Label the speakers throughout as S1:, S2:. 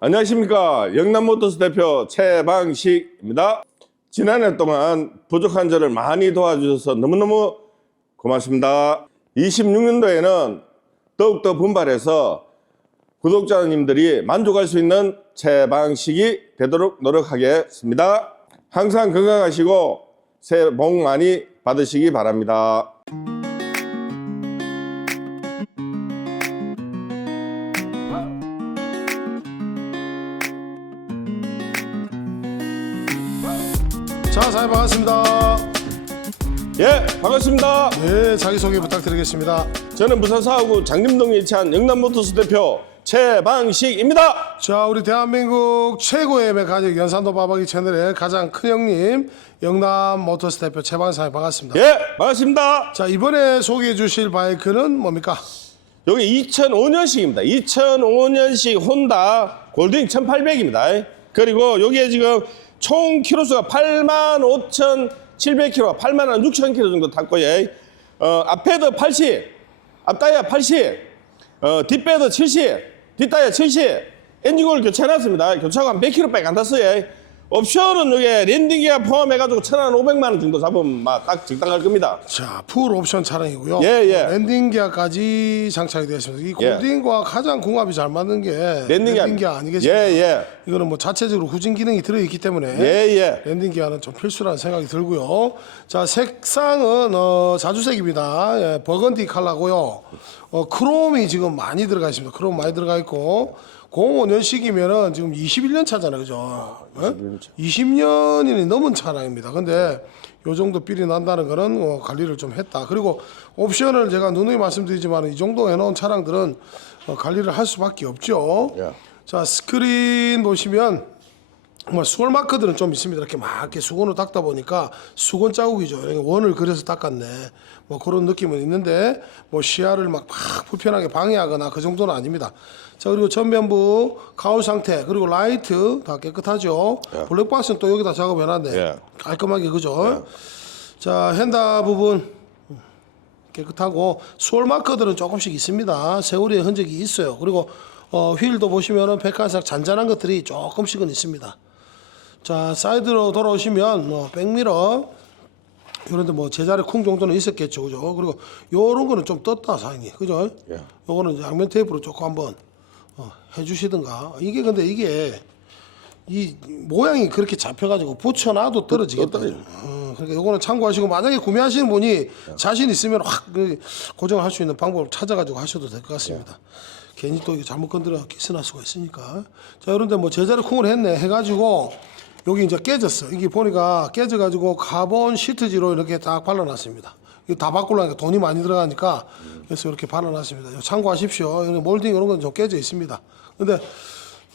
S1: 안녕하십니까 영남모터스 대표 최방식입니다. 지난해 동안 부족한 저를 많이 도와주셔서 너무너무 고맙습니다. 26년도에는 더욱더 분발해서 구독자님들이 만족할 수 있는 최방식이 되도록 노력하겠습니다. 항상 건강하시고 새해 복 많이 받으시기 바랍니다.
S2: 사장님 반갑습니다.
S1: 예, 반갑습니다.
S2: 네, 자기소개 부탁드리겠습니다.
S1: 저는 부산 사하구 장림동에 위치한 영남모터스 대표 최방식입니다.
S2: 자, 우리 대한민국 최고의 메카닉 연산도 바바기 채널의 가장 큰 형님 영남 모터스 대표 최방 사장님 반갑습니다.
S1: 예, 반갑습니다.
S2: 자, 이번에 소개해 주실 바이크는 뭡니까?
S1: 여기 2005년식입니다. 2005년식 혼다 골딩 1800입니다. 그리고 여기에 지금 총 키로수가 85,700km, 86,000km 정도 탔고요. 어, 앞에도 80, 앞타이어 80, 어, 뒷배도 70, 뒷타이어 70, 엔진오일 교체해놨습니다. 교체하고 한 100km밖에 안 탔어요. 옵션은 여기 랜딩기가 포함해가지고 1,500만 원 정도 잡으면 막 딱 적당할 겁니다.
S2: 자, 풀 옵션 차량이고요.
S1: 예, 예.
S2: 랜딩 기어까지 장착이 되어 있습니다. 이
S1: 예.
S2: 골딩과 가장 궁합이 잘 맞는 게
S1: 랜딩. 기어
S2: 아니겠습니까?
S1: 예, 예.
S2: 이거는 뭐 자체적으로 후진 기능이 들어 있기 때문에
S1: 예, 예.
S2: 랜딩 기어는 좀 필수라는 생각이 들고요. 자 색상은 어, 자주색입니다. 예, 버건디 컬러고요. 어, 크롬이 지금 많이 들어가 있습니다. 크롬 많이 들어가 있고 05년식이면은 지금 21년 차잖아요, 그죠? 20년이 넘은 차량입니다. 근데 요 정도 삘이 난다는 거는 어, 관리를 좀 했다. 그리고 옵션을 제가 누누이 말씀드리지만 이 정도 해놓은 차량들은 어, 관리를 할 수밖에 없죠.
S1: 예.
S2: 자 스크린 보시면 뭐 수건 마크들은 좀 있습니다. 이렇게 막 이렇게 수건으로 닦다 보니까 수건 자국이죠. 이렇게 원을 그려서 닦았네. 뭐 그런 느낌은 있는데 뭐 시야를 막, 막 불편하게 방해하거나 그 정도는 아닙니다. 자 그리고 전면부 가울 상태 그리고 라이트 다 깨끗하죠. 블랙박스는 또 여기다 작업해놨네.
S1: 예.
S2: 깔끔하게 그죠. 자 핸다 부분 깨끗하고 수월 마커들은 조금씩 있습니다. 세월의 흔적이 있어요. 그리고 어, 휠도 보시면은 백화색 잔잔한 것들이 조금씩은 있습니다. 자 사이드로 돌아오시면 뭐 백미러 이런데 뭐 제자리 쿵 정도는 있었겠죠, 그죠? 그리고 요런 거는 좀 떴다 사장님, 그죠?
S1: 예.
S2: 요거는 양면 테이프로 조금 한번 어, 해주시든가. 이게 근데 이게 이 모양이 그렇게 잡혀가지고 붙여놔도 떨어지겠다.
S1: 떨어져요.
S2: 어, 그러니까 요거는 참고하시고 만약에 구매하시는 분이 자신 있으면 확 그 고정할 수 있는 방법을 찾아가지고 하셔도 될 것 같습니다. 괜히 또 이거 잘못 건드려 기스날 수가 있으니까. 자, 그런데 뭐 제자리 콩을 했네 해가지고 여기 이제 깨졌어. 이게 보니까 깨져가지고 카본 시트지로 이렇게 딱 발라놨습니다. 이거 다 바꾸려니까 돈이 많이 들어가니까 그래서 이렇게 발라놨습니다. 참고하십시오. 몰딩 이런 건 좀 깨져 있습니다. 근데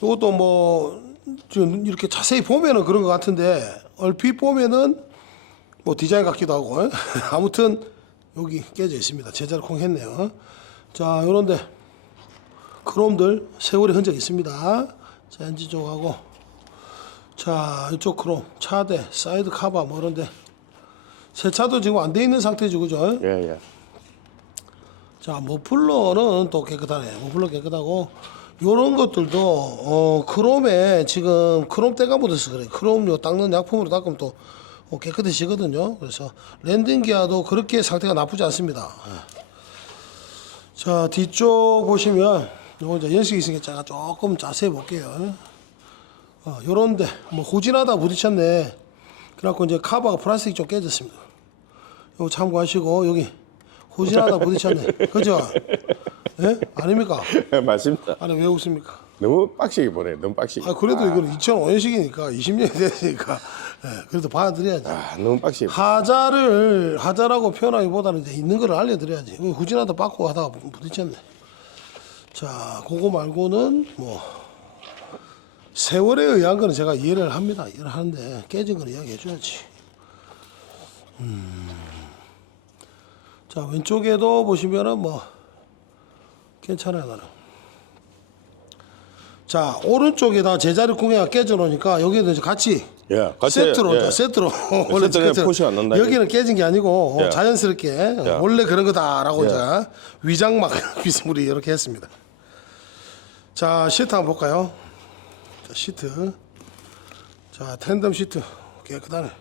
S2: 이것도 뭐 지금 이렇게 자세히 보면은 그런 것 같은데 얼핏 보면은 뭐 디자인 같기도 하고 아무튼 여기 깨져 있습니다. 제자리 콩 했네요. 자, 요런데 크롬들 세월의 흔적 있습니다. 자, 엔진 쪽하고 자, 이쪽 크롬, 차대, 사이드 카바 뭐 이런데 세차도 지금 안 돼 있는 상태죠, 그죠?
S1: 예, 예.
S2: 자, 머플러는 또 깨끗하네. 머플러 깨끗하고 요런 것들도 어 크롬에 지금 크롬 때가 묻어서 그래. 크롬 요 닦는 약품으로 닦으면 또 어, 깨끗해지거든요. 그래서 랜딩 기아도 그렇게 상태가 나쁘지 않습니다. 자, 뒤쪽 보시면 요거 이제 연식이 있으니까 제가 조금 자세히 볼게요. 어, 요런데 뭐 후진하다 부딪혔네. 그래갖고 이제 카바가 플라스틱 좀 깨졌습니다. 요거 참고하시고 여기 후진하다 부딪혔네. 그죠? 예? 아닙니까?
S1: 맞습니다.
S2: 아니 왜 웃습니까?
S1: 너무 빡시게 보내. 너무 빡시게.
S2: 아 그래도 이거는 2005년식이니까 20년이 됐으니까 예, 그래도 봐드려야지.
S1: 아, 너무 빡시게.
S2: 하자를 하자라고 표현하기보다는 이제 있는 걸 알려드려야지. 후진하다 빠꾸 하다가 부- 부딪혔네. 자, 그거 말고는 뭐 세월에 의한 거는 제가 이해를 합니다. 이해를 하는데 깨진 건 이야기해 줘야지. 음. 자, 왼쪽에도 보시면은 뭐 괜찮아요, 나는. 자, 오른쪽에다 제자리 궁예가 깨져 놓으니까 여기도 이제 같이
S1: 예, 같이,
S2: 세트로
S1: 예.
S2: 세트로 원래
S1: 세트는
S2: 세트.
S1: 포시 안 난다,
S2: 여기는 깨진 게 아니고 어,
S1: 예.
S2: 자연스럽게 어, 원래 그런 거다라고 이제 위장막 비스무리 이렇게 했습니다. 자 시트 한번 볼까요? 자, 시트. 자, 텐덤 시트 깨끗하네.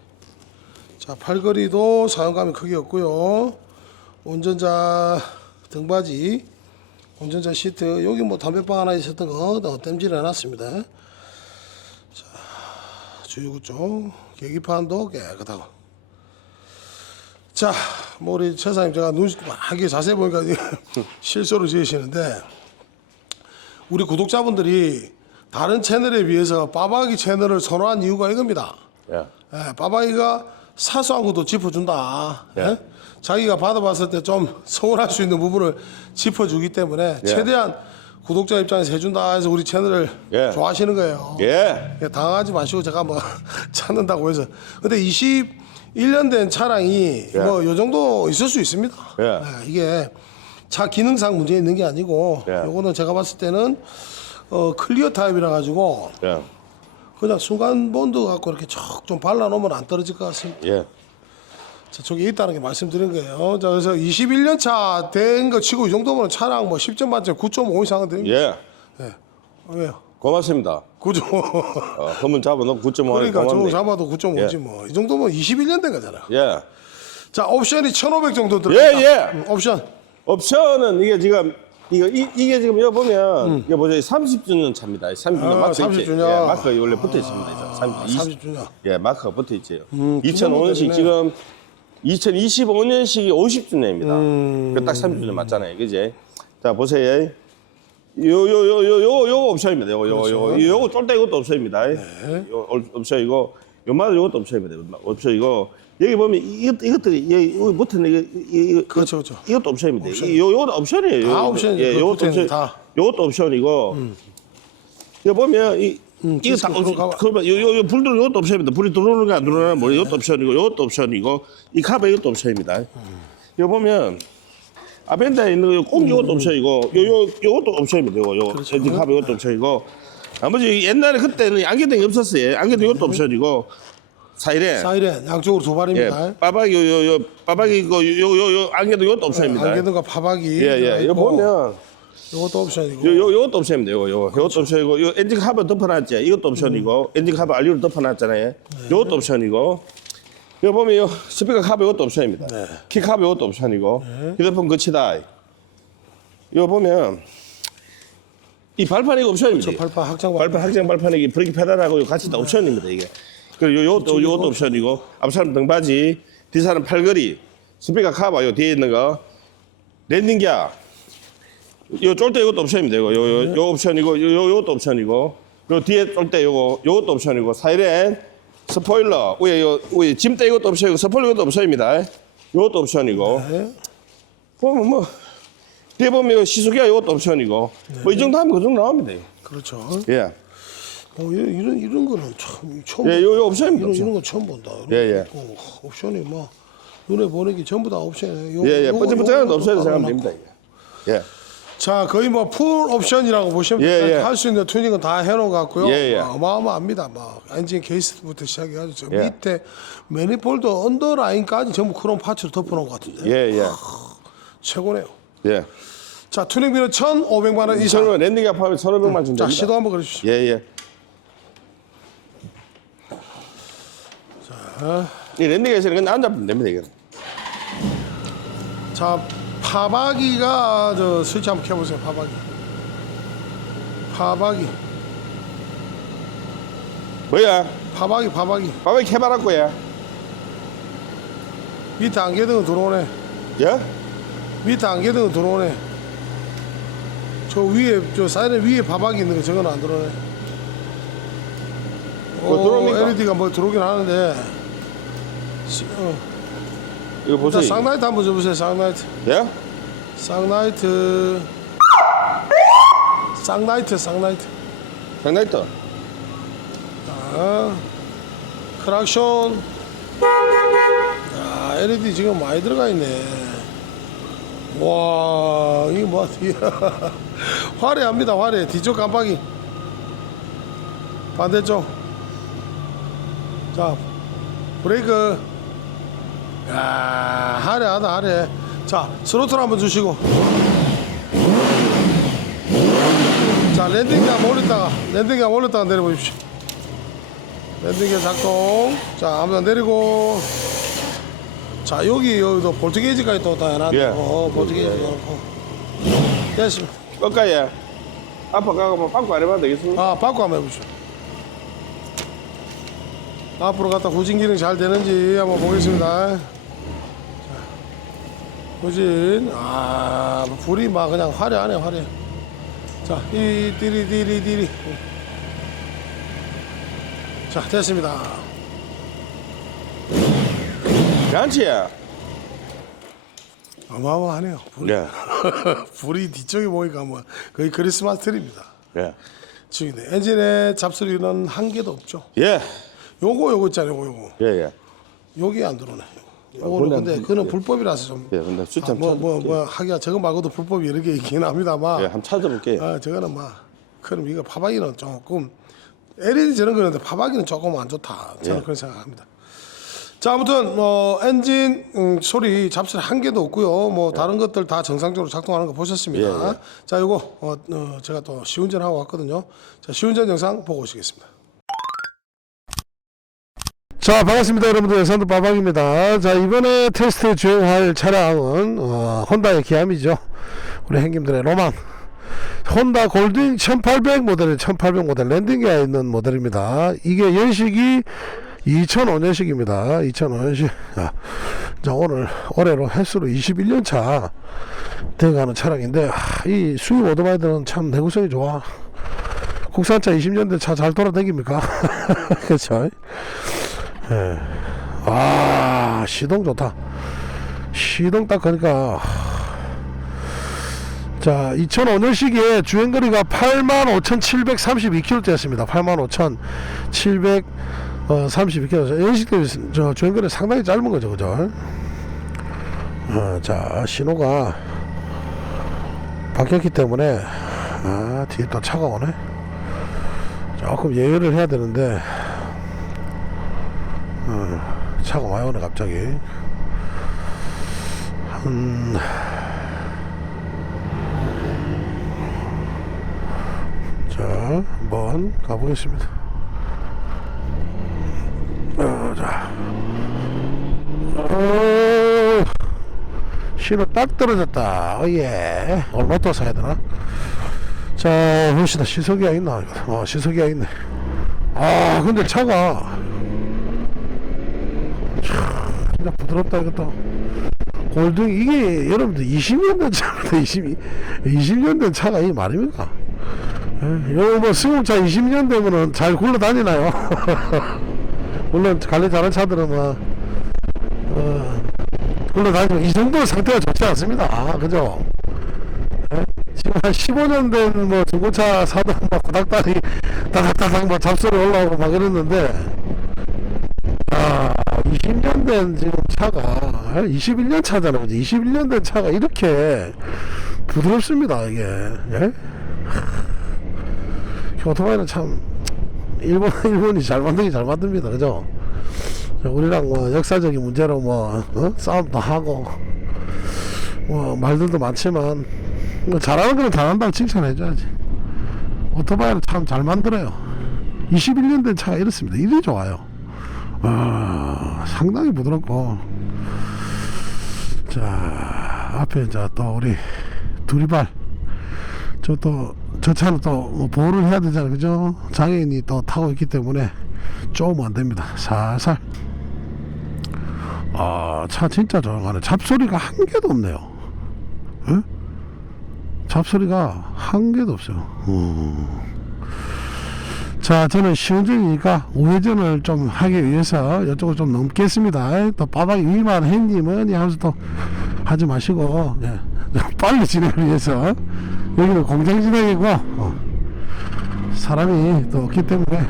S2: 자, 팔걸이도 사용감이 크게 없고요. 운전자 등받이, 운전자 시트 여기 뭐 담배방 하나 있었던 거 다 땜질 해놨습니다. 자, 주유구 쪽 계기판도 깨끗하고. 자, 뭐 우리 최사님 제가 눈 하게 자세히 보니까 실수로 지으시는데 우리 구독자분들이 다른 채널에 비해서 빠박이 채널을 선호한 이유가 이겁니다.
S1: 예.
S2: 예, 빠박이가 사소한 것도 짚어준다.
S1: 예.
S2: 예? 자기가 받아봤을 때 좀 서운할 수 있는 부분을 짚어주기 때문에
S1: 예.
S2: 최대한 구독자 입장에서 해준다 해서 우리 채널을
S1: 예.
S2: 좋아하시는 거예요.
S1: 예.
S2: 예, 당하지 마시고 제가 뭐 찾는다고 해서 근데 21년 된 차량이
S1: 예.
S2: 뭐요 정도 있을 수 있습니다.
S1: 예.
S2: 이게 차 기능상 문제 있는 게 아니고
S1: 예.
S2: 요거는 제가 봤을 때는 어, 클리어 타입이라 가지고
S1: 예.
S2: 그냥 순간 본드 갖고 이렇게 척좀 발라 놓으면 안 떨어질 것 같습니다.
S1: 예.
S2: 자, 저기 있다는 게 말씀드린 거예요. 자, 그래서 21년 차 된 거 치고 이 정도면 차량 뭐 10점 만점 9.5 이상은 됩니다.
S1: 예.
S2: 예. 왜요?
S1: 고맙습니다.
S2: 9.5.
S1: 어, 허물 잡아놓고 9.5
S2: 그러니까 저거. 잡아도 9.5지 뭐. 이 정도면 21년 된 거잖아.
S1: 예.
S2: 자, 옵션이 1,500 정도 들어있다.
S1: 예, 예.
S2: 음, 옵션.
S1: 옵션은 이게 지금 이거 이, 이게 지금 여기 보면 이게 보세요 30주년 차입니다. 30주년
S2: 음. 아,
S1: 마크
S2: 30
S1: 있지.
S2: 주년.
S1: 예, 마크가 원래 붙어 있습니다. 30,
S2: 30 주년.
S1: 예, 마크가 붙어 있지요.
S2: 음,
S1: 2005년식
S2: 기념
S1: 지금 2025년식이 50주년입니다.
S2: 음.
S1: 그딱 30주년 맞잖아요. 그지? 자, 보세요. 요, 요, 요, 요, 요, 요거 옵션입니다. 요거, 요거,
S2: 그렇죠.
S1: 요거. 요거 쫄때 이것도 옵션입니다.
S2: 네.
S1: 요 옵- 옵션이고, 요마다 요것도 옵션입니다. 옵션이고, 여기 보면 이것, 이것들이, 여기, 여기 붙은 이거, 이거,
S2: 그렇죠, 그렇죠.
S1: 이것도 옵션입니다. 이- 요, 요것도 옵션이에요.
S2: 다
S1: 요것도.
S2: 옵션이죠.
S1: 예,
S2: 그
S1: 요것도
S2: 붙어있는
S1: 옵션.
S2: 다.
S1: 요것도 옵션이고, 이거 보면, 이,
S2: 음,
S1: 이거 다 옵션,
S2: 가봐.
S1: 그러면 요, 요, 요 불들 이것도 옵션입니다. 불이 들어오는 거안 들어오는 거 이것도 옵션이고, 이것도 옵션이고, 이 카바 이것도 옵션입니다. 이거 보면, 아펜다에 있는 거, 꼭 이것도 옵션이고, 요, 요, 요것도 옵션입니다. 요거, 요, 엔진 카바 이것도 옵션이고, 나머지 옛날에 그때는 안개등이 없었어요. 안개등 이것도 옵션이고, 사이렌.
S2: 사이렌 양쪽으로 두
S1: 예,
S2: 발입니다.
S1: 빠박이 요, 요, 요, 빠박이 이거, 요, 요, 요, 안개등 이것도 옵션입니다.
S2: 안개등과 파박이.
S1: 예, 예. 이거
S2: 들어있고,
S1: 보면,
S2: 요것도 옵션이고.
S1: 요, 요, 요것도 옵션입니다. 요거, 요거. 요것도 옵션이고, 요 엔진 카바 덮어놨죠. 이것도 옵션이고, 엔진 카바 알리로 덮어놨잖아요. 요것도 옵션이고, 이거 보면 요 스피커 카바 이것도 옵션입니다. 키 카바 이것도 옵션이고, 휴대폰 거치다. 이거 보면, 이 발판 이거 옵션입니다.
S2: 저 발판 확장
S1: 발판 확장 발판에 이 브레이크 페달하고 요 같이 다 옵션입니다 이게. 그리고 요 요것도 요것도 옵션이고 앞사람 등받이, 뒤사람 팔걸이, 스피커 카바 요 뒤에 있는 거, 랜딩 기어. 요 쫄대 이것도 옵션입니다. 이거 요, 요, 요 옵션이고 요, 요 요것도 옵션이고 요 뒤에 쫄대 요거 요것도 옵션이고 사이렌, 스포일러 위에 요 위에 짐대 이것도 옵션이고 스포일러 이것도 옵션입니다. 요것도 옵션이고
S2: 네.
S1: 보면 뭐 뒤에 보면 요 시수기가 이것도 옵션이고 뭐 이 정도 하면 그 정도 나옵니다.
S2: 그렇죠.
S1: 예.
S2: 어, 이런, 이런, 이런 거는 참, 처음.
S1: 예, 요, 요 옵션입니다.
S2: 이런,
S1: 옵션.
S2: 이런 건 처음 본다. 이런
S1: 예, 예.
S2: 거 있고, 옵션이 뭐, 눈에 보는 게 전부 다 옵션이에요. 요-
S1: 예, 예.
S2: 요거-
S1: 번쩍번쩍한 거
S2: 요것도
S1: 없어야
S2: 따로
S1: 생각하면
S2: 놨고.
S1: 됩니다. 이게. 예.
S2: 자, 거의 뭐, 풀 옵션이라고 보시면
S1: 예, 예.
S2: 할 수 있는 튜닝은 다 해놓은 것 같고요.
S1: 예, 예.
S2: 어, 어마어마합니다. 막, 엔진 케이스부터 시작해가지고, 저
S1: 예.
S2: 밑에 매니폴드 언더라인까지 전부 크롬 파츠로 덮어놓은 것 같은데.
S1: 예, 예.
S2: 최고네요.
S1: 예.
S2: 자, 튜닝비는 1,500만 원 이상.
S1: 이천원 랜딩 값하면 천오백만 준
S2: 자. 시도 한번 걸어주시죠.
S1: 예, 예. 이 랜딩에서는 그냥 앉아보면 됩니다, 이거.
S2: 자, 파박이가 저 스위치 한번 켜보세요. 파박이. 파박이.
S1: 뭐야?
S2: 파박이, 파박이.
S1: 밥에 캐바랐고, 예.
S2: 밑에 안개등은 들어오네.
S1: 예?
S2: 밑에 안개등은 들어오네. 저 위에 저 사이렌 위에 바박이 있는 거 저건 안 들어오네.
S1: 뭐 들어옵니까?
S2: LED가 뭐 들어오긴 하는데. 시- 어.
S1: 이거 보세요.
S2: 일단 쌍라이트 한번 줘보세요. 쌍라이트.
S1: 예?
S2: 쌍라이트. 쌍라이트, 쌍라이트.
S1: 장난있다.
S2: 아, 크락션. 아, LED 지금 많이 들어가 있네. 와, 이거 뭐, 화려합니다, 화려해. 뒤쪽 깜빡이. 반대쪽. 자, 브레이크. 야, 화려하다, 화려해. 자, 스로틀 한번 주시고. 자, 자 랜딩기가 올렸다가 랜딩기가 올렸다가 내려보십시오. 랜딩기 작동. 자 아무나 내리고. 자 여기 여기도 볼트 게이지까지 또 다 해놨고
S1: 예.
S2: 어, 볼트 게이지 넣고. 됐습니다.
S1: 끝까지. 앞으로 가고 뭐 빵꾸 안 해봐도 되겠습니까?
S2: 아 바꿔 한번 해보시죠 앞으로 갔다 후진 기능 잘 되는지 한번 보겠습니다. 자, 후진. 아 불이 막 그냥 화려하네 화려해 자 이 띠리 띠리 띠리. 자 됐습니다.
S1: 괜찮지?
S2: 어마어마하네요 불이,
S1: 예.
S2: 불이 뒤쪽에 보니까 뭐 거의 크리스마스 트리입니다.
S1: 예.
S2: 지금 엔진의 잡소리는 한 개도 없죠?
S1: 예.
S2: 요거 요거 있잖아요 요거 요거
S1: 예, 예.
S2: 여기 안 들어오네. 요거는
S1: 그건
S2: 근데
S1: 안-
S2: 그는 불법이라서 좀.
S1: 예, 근데 숫자
S2: 아, 뭐, 뭐,
S1: 찾아볼게요.
S2: 뭐 하기가 저거 말고도 불법이 개 있긴 합니다만.
S1: 예, 한번 찾아볼게요.
S2: 아, 저거는 막 그럼 이거 파박이는 조금 LED 저런 거는데 파박이는 조금 안 좋다. 저는
S1: 예.
S2: 그런 생각합니다. 자 아무튼 뭐 엔진 음, 소리 잡소리 한 개도 없고요. 뭐 다른 것들 다 정상적으로 작동하는 거 보셨습니다.
S1: 예, 예.
S2: 자 이거 어, 어, 제가 또 시운전 하고 왔거든요. 자 시운전 영상 보고 오시겠습니다. 자 반갑습니다 여러분들. 산도 빠방입니다. 자 이번에 테스트 주행할 차량은 어, 혼다의 기암이죠. 우리 형님들의 로망. 혼다 골딩 1800 모델의 1800 모델 랜딩기에 있는 모델입니다. 이게 연식이 2005년식입니다. 2005년식. 자, 자 오늘 올해로 횟수로 21년 차 돼가는 차량인데 하, 이 수입 오토바이들은 참 내구성이 좋아. 국산차 20년 된차잘 돌아다닙니까? 그렇죠 예. 아 시동 좋다. 시동 딱 하니까 자 2005년식에 주행거리가 85,732km였습니다. 85,732km 연식 때문에 저 주행거리 상당히 짧은 거죠 그죠? 어, 자 신호가 바뀌었기 때문에 아 뒤에 또 차가 오네. 조금 예열을 해야 되는데 차가 와요 오네 갑자기 한 자, 한번 가보겠습니다. 어, 자. 어, 신호 딱 떨어졌다. 어, 예. 얼마 더 사야 되나? 자, 봅시다. 시석이야 있나? 어, 시석이야 있네. 아, 근데 차가 진짜 부드럽다 이것도. 골등 이게 여러분들 20년 된 차입니다 20, 20년 된 차가 이게 말입니까 예, 여기 뭐 승용차 20년 되면은 잘 굴러다니나요? 물론 관리 잘한 차들은 뭐 어, 굴러다니고 이 정도 상태가 좋지 않습니다. 아, 그죠? 예? 한 15년 된 뭐 중고차 사도 막 구닥다리 다닥다닥 뭐 잡소리 올라오고 막 이랬는데 아, 20년 된 지금 차가 21년 차잖아요. 21년 된 차가 이렇게 부드럽습니다. 이게 예? 오토바이는 참 일본 일본이 잘 만들기 잘 만듭니다. 그죠? 자, 우리랑 뭐 역사적인 문제로 뭐 어? 싸움도 하고 뭐 말들도 많지만 뭐 잘하는 거는 잘한다고 칭찬해줘야지. 오토바이는 참잘 만들어요. 21년 된 차가 이렇습니다. 이리 좋아요. 아, 상당히 부드럽고. 자 앞에 이제 또 우리 두리발. 저 또 저 차는 또뭐 보호를 해야 되잖아요. 그죠? 장애인이 또 타고 있기 때문에 조금 안 됩니다. 살살. 아차 진짜 조용하네. 잡소리가 한 개도 없네요. 에? 잡소리가 한 개도 없어요. 어. 자, 저는 시운전이니까 우회전을 좀 하기 위해서 이쪽을 좀 넘겠습니다. 또 빠박이 위만 행님은 이 하면서 또 하지 마시고, 예. 빨리 진행을 위해서 여기는 공장 진행이고, 어. 사람이 또 없기 때문에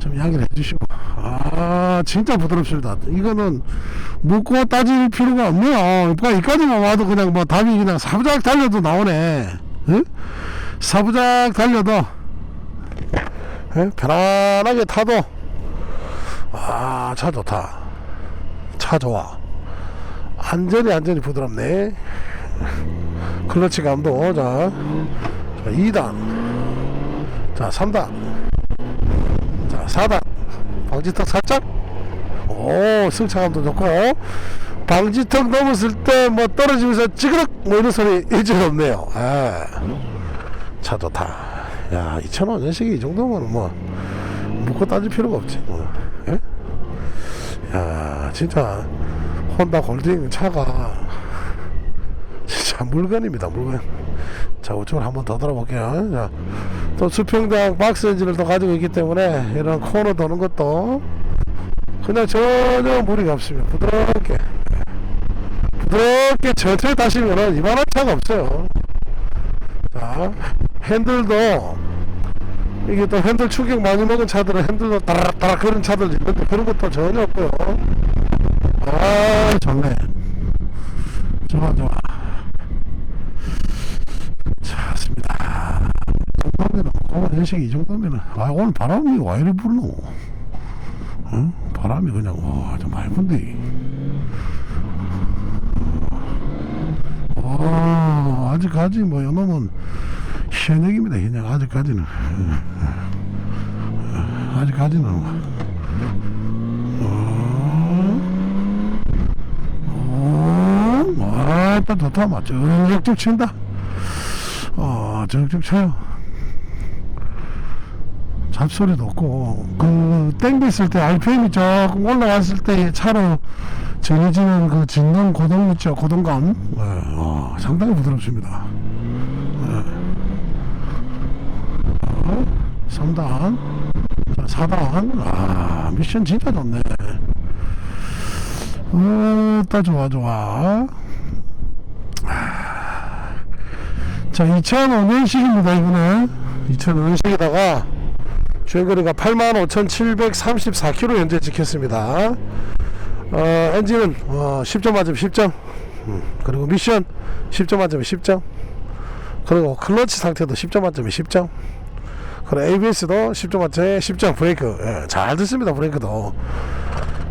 S2: 좀 이야기를 해주시고, 아, 진짜 부드럽습니다. 이거는 묻고 따질 필요가 없네요. 그러니까 이까지만 와도 그냥 뭐 답이 그냥 사부작 달려도 나오네. 응? 사부작 달려도 예? 편안하게 타도 아 차 좋다 차 좋아 안전히 안전히 부드럽네 클러치 감도 자 자, 2단. 자, 3단. 자, 4단. 방지턱 살짝. 오, 승차감도 좋고. 방지턱 넘었을 때 뭐 떨어지면서 찌그럭 뭐 이런 소리 일절 없네요. 아, 차 좋다. 야, 2,000원 연식이 이 정도면 뭐 묻고 따질 필요가 없지. 뭐. 예? 야, 진짜 혼다 골딩 차가 진짜 물건입니다, 물건. 자, 우측으로 한번 더 돌아볼게요. 자, 또 수평당 박스 엔진을 또 가지고 있기 때문에 이런 코너 도는 것도 그냥 전혀 무리가 없습니다. 부드럽게. 부드럽게 천천히 타시면은 이만한 차가 없어요. 자, 핸들도 이게 또 핸들 충격 많이 먹은 차들은 핸들도 따락따락 그런 차들 있는데 그런 것도 전혀 없고요. 아, 좋네. 좋아, 좋아. 좋습니다. 현식이 이 정도면은, 아, 오늘 바람이 와 이리 불노? 응? 바람이 그냥, 와, 좀 맑은데. 아, 아직까지 뭐, 요놈은 현역입니다, 현역. 아직까지는. 아직까지는. 어, 어, 아따 좋다, 막, 쭉쭉 친다. 어, 쭉쭉 쳐요. 잡소리도 없고, 그, 땡겼을 때, RPM이 조금 올라갔을 때 차로 전해지는 그 진동 고동 있죠, 고동감. 예, 어, 상당히 부드럽습니다. 예. 어, 3단, 자, 4단, 아, 미션 진짜 좋네. 어, 따 좋아, 좋아. 자, 2005년식입니다, 이거는. 2005년식에다가 주행거리가 85,734km 현재 찍혔습니다. 어, 엔진은 어, 10점 만점 10점. 음, 그리고 미션 10점 만점에 10점. 그리고 클러치 상태도 10점 만점에 10점. 그리고 ABS도 10점 만점에 10점. 브레이크 예, 잘 듣습니다. 브레이크도.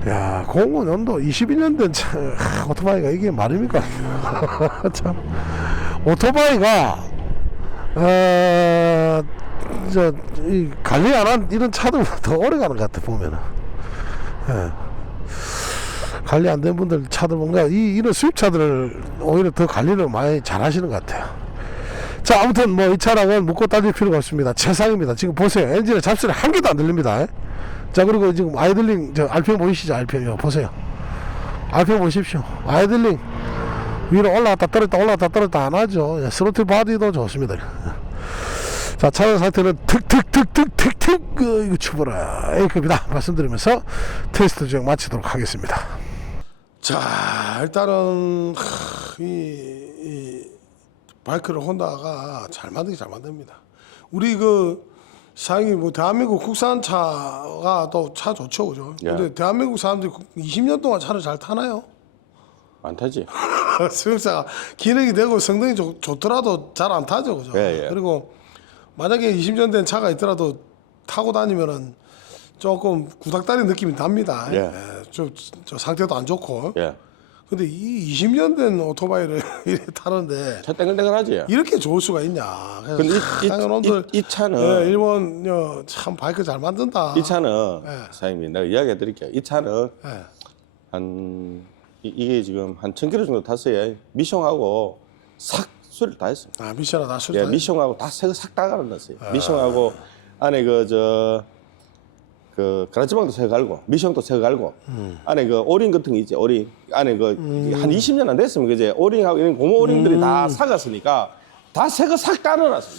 S2: 야, 공원 연도 21년 된 차, 하, 오토바이가 이게 말입니까? 참. 오토바이가 어, 저, 이 관리 안 한 이런 차들보다 더 오래 가는 것 같아 보면은. 예. 관리 안 된 분들 차들 뭔가 이 이런 수입차들을 오히려 더 관리를 많이 잘 하시는 것 같아요. 자 아무튼 뭐 이 차량은 묻고 따질 필요가 없습니다. 최상입니다. 지금 보세요. 엔진의 잡소리 한 개도 안 들립니다. 자 그리고 지금 아이들링 저 RPM 보이시죠? RPM 보세요. RPM 보십시오. 아이들링 위로 올라갔다 떨어졌다 올라갔다 떨어졌다 안 하죠. 예, 스로틀 바디도 좋습니다. 자 차량 상태는 툭툭툭툭툭툭 그, 이거 추보라 A급이다 말씀드리면서 테스트 주행 마치도록 하겠습니다. 자 일단은 하, 이, 이 바이크를 혼다가 잘 만들기 잘 만듭니다. 우리 그 사장님 뭐 대한민국 국산 차가 또 차 좋죠, 그죠?
S1: 예.
S2: 근데 대한민국 사람들이 20년 동안 차를 잘 타나요?
S1: 안 타지.
S2: 수용차가 기능이 되고 성능이 좋, 좋더라도 잘 안 타죠, 그죠?
S1: 예, 예.
S2: 그리고 만약에 20년 된 차가 있더라도 타고 다니면은 조금 구닥다리 느낌이 납니다.
S1: 예.
S2: 예, 저, 저 상태도 안 좋고.
S1: 예.
S2: 근데 이 20년 된 오토바이를 이렇게 타는데
S1: 차 땡글땡글하지.
S2: 이렇게 좋을 수가 있냐? 그래서
S1: 근데 이, 이, 이, 이 차는
S2: 예, 일본 어, 참 바이크 잘 만든다.
S1: 이 차는
S2: 예.
S1: 사장님이 내가 이야기해 드릴게요. 이 차는
S2: 예.
S1: 한 이, 이게 지금 한 1000km 정도 탔어요. 미숑하고 싹 수리를 다 했습니다.
S2: 아 미션아 나 술다.
S1: 예, 미숑하고 다 새거 싹다 갈아놨어요. 미숑하고 안에 그 저 그 가라지방도 새거 갈고 미숑도 새거 갈고 안에 그 오링 같은 거 있지 오링 안에 그한 20년 안 됐으면 그제 오링하고 이런 고무 오링들이 다 사갔으니까 다 새거 싹.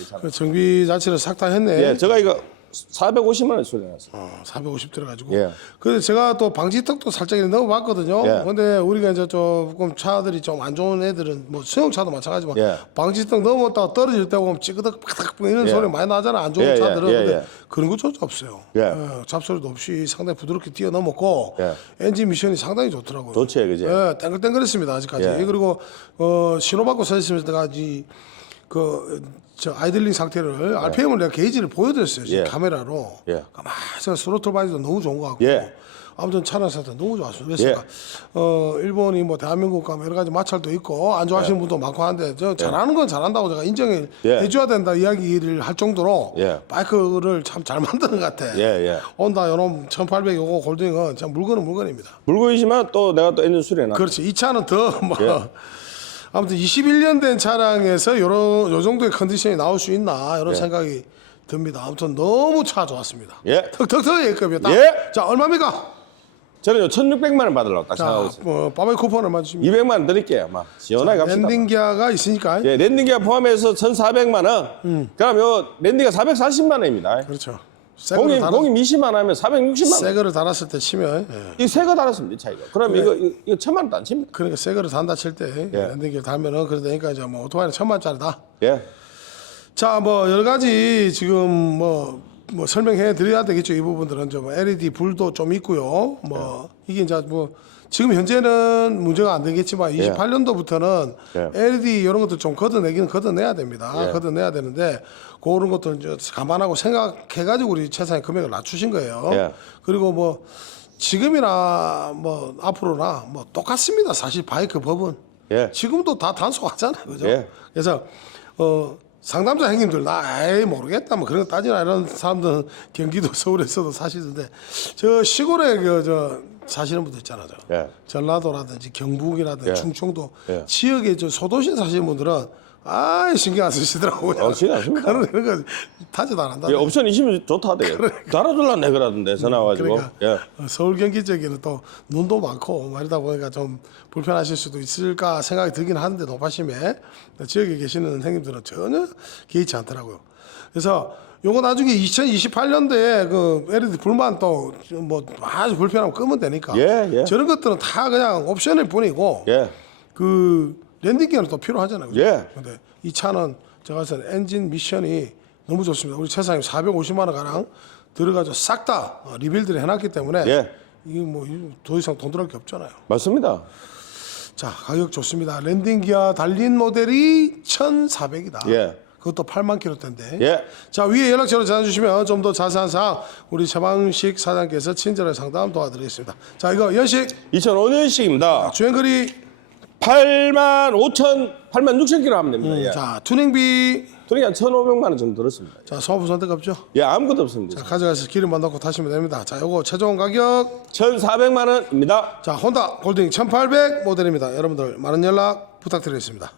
S1: 이 차는.
S2: 그 정비 자체를 싹 다 했네.
S1: 예, 제가 이거 450만 원 수리해놨어요.
S2: 어, 450 들어가지고.
S1: 예.
S2: 근데 제가 또 방지턱도 살짝 이렇게 넣어봤거든요.
S1: 예.
S2: 근데 우리가 이제 조금 차들이 좀 안 좋은 애들은 뭐 수용차도 마찬가지지만
S1: 예.
S2: 방지턱 넘었다가 떨어질 때 보면 찌그덕 파닥 이런
S1: 예.
S2: 소리 많이 나잖아. 안 좋은
S1: 예, 예,
S2: 차들은.
S1: 예,
S2: 근데
S1: 예.
S2: 그런 거 전혀 없어요.
S1: 예.
S2: 예, 잡소리도 없이 상당히 부드럽게 뛰어넘었고
S1: 예.
S2: 엔진 미션이 상당히 좋더라고요.
S1: 좋지, 그지?
S2: 예, 땡글땡글했습니다 아직까지.
S1: 예.
S2: 그리고 어, 신호 받고 서 있을 때까지 그 저 아이들링 상태를 RPM을 내가 게이지를 보여드렸어요. 지금
S1: 예.
S2: 카메라로.
S1: 예.
S2: 가만히 있어 스로틀 바디도 너무 좋은 것 같고.
S1: 예.
S2: 아무튼 차량 상태 너무 좋았습니다. 그래서
S1: 예.
S2: 어 일본이 뭐 대한민국과 여러 가지 마찰도 있고 안 좋아하시는 분도 많고 한데 저 잘하는 건 잘한다고 제가 인정을
S1: 예.
S2: 해줘야 된다 이야기를 할 정도로
S1: 예.
S2: 바이크를 참 잘 만드는 것 같아.
S1: 예, 예.
S2: 온다 요놈 1800 요거 골드윙은 참 물건은 물건입니다.
S1: 물건이지만 또 내가 또 엔진 수리해놔.
S2: 그렇지. 이 차는 더 뭐.
S1: 예.
S2: 아무튼 21년 된 차량에서 요런 요 정도의 컨디션이 나올 수 있나 이런
S1: 예.
S2: 생각이 듭니다. 아무튼 너무 차 좋았습니다.
S1: 예.
S2: 턱턱턱 A급이었다.
S1: 예.
S2: 자 얼마입니까?
S1: 저는 1,600만 원 받으려고 딱
S2: 자,
S1: 생각하고 있어요.
S2: 뭐 빠바이 쿠폰을 맞으십니다.
S1: 200만 원 드릴게요, 아마. 시원하게 갑시다.
S2: 랜딩 기아가 있으니까
S1: 예, 랜딩기가 포함해서 1,400만 원.
S2: 음.
S1: 그럼 요 랜딩가 440만 원입니다.
S2: 그렇죠. 달았,
S1: 공임 20만 원 하면 460만 원.
S2: 새 거를 달았을 때 치면 예.
S1: 이 새거 달았습니다, 이 차이가. 그럼 이거 이거, 이거 천만 원도 안 칩니다.
S2: 그러니까 새 거를 단다 칠때
S1: 예.
S2: 랜딩 기아 달면은 그러니까 이제 뭐 오토바이는 천만짜리다.
S1: 예.
S2: 자, 뭐 여러 가지 지금 뭐, 뭐 설명해 드려야 되겠죠. 이 부분들은 좀 LED 불도 좀 있고요. 뭐 이게 이제 뭐 지금 현재는 문제가 안 되겠지만 28년도부터는
S1: 예.
S2: LED 이런 것들 좀 걷어내기는 걷어내야 됩니다.
S1: 예.
S2: 걷어내야 되는데 그런 것들 이제 감안하고 생각해 가지고 우리 최상의 금액을 낮추신 거예요.
S1: 예.
S2: 그리고 뭐 지금이나 뭐 앞으로나 뭐 똑같습니다. 사실 바이크 법은
S1: 예.
S2: 지금도 다 단속하잖아요. 그죠?
S1: 예.
S2: 그래서 어 상담자 형님들 나 에이 모르겠다 뭐 그런 거 따지나 이런 사람들은 경기도 서울에서도 사시는데 저 시골에 그저 사시는 분들 있잖아요. 저.
S1: 예.
S2: 전라도라든지 경북이라든지
S1: 예.
S2: 충청도
S1: 예.
S2: 지역에 저 소도시 사시는 분들은 아 신경 안 쓰시더라고요.
S1: 어, 신경 안 씁니다.
S2: 그런 그런 거 타지도 안 한다.
S1: 예, 옵션 있으면 좋다 하대요. 달아줄란네 그러던데 전화 와가지고.
S2: 그러니까
S1: 예.
S2: 어, 서울 경기 쪽에는 또 눈도 많고 말이다 보니까 좀 불편하실 수도 있을까 생각이 들긴 하는데 높아심에 지역에 계시는 형님들은 전혀 개의치 않더라고요. 그래서 요거 나중에 2028년도에 그 LED 불만 또 뭐 아주 불편하면 끄면 되니까
S1: 예, 예.
S2: 저런 것들은 다 그냥 옵션일 뿐이고
S1: 예.
S2: 그 랜딩 기어는 또 필요하잖아요. 그죠?
S1: 예.
S2: 근데 이 차는 제가 봤을 때 엔진 미션이 너무 좋습니다. 우리 최상님 450만 원 가량 들어가서 싹 다 리빌드를 해놨기 때문에
S1: 예.
S2: 이게 뭐 더 이상 돈 들어갈 게 없잖아요.
S1: 맞습니다.
S2: 자 가격 좋습니다. 랜딩기아 달린 모델이 1,400이다.
S1: 예.
S2: 그것도 8만 킬로대인데.
S1: 예.
S2: 자 위에 연락처로 전화주시면 좀 더 자세한 사항 우리 최방식 사장께서 친절하게 상담 도와드리겠습니다. 자 이거 연식
S1: 2005년식입니다.
S2: 주행거리
S1: 8만 5천, 8만 6천 킬로 하면 됩니다. 예.
S2: 음, 자 투닝비
S1: 돈이 한 1,500만 원 정도 들었습니다.
S2: 자 소부 선택 없죠?
S1: 예, 아무것도 없습니다.
S2: 자, 가져가서 기름만 넣고 타시면 됩니다. 자, 요거 최종 가격
S1: 1,400만 원입니다.
S2: 자, 혼다 골딩 1800 모델입니다. 여러분들 많은 연락 부탁드리겠습니다.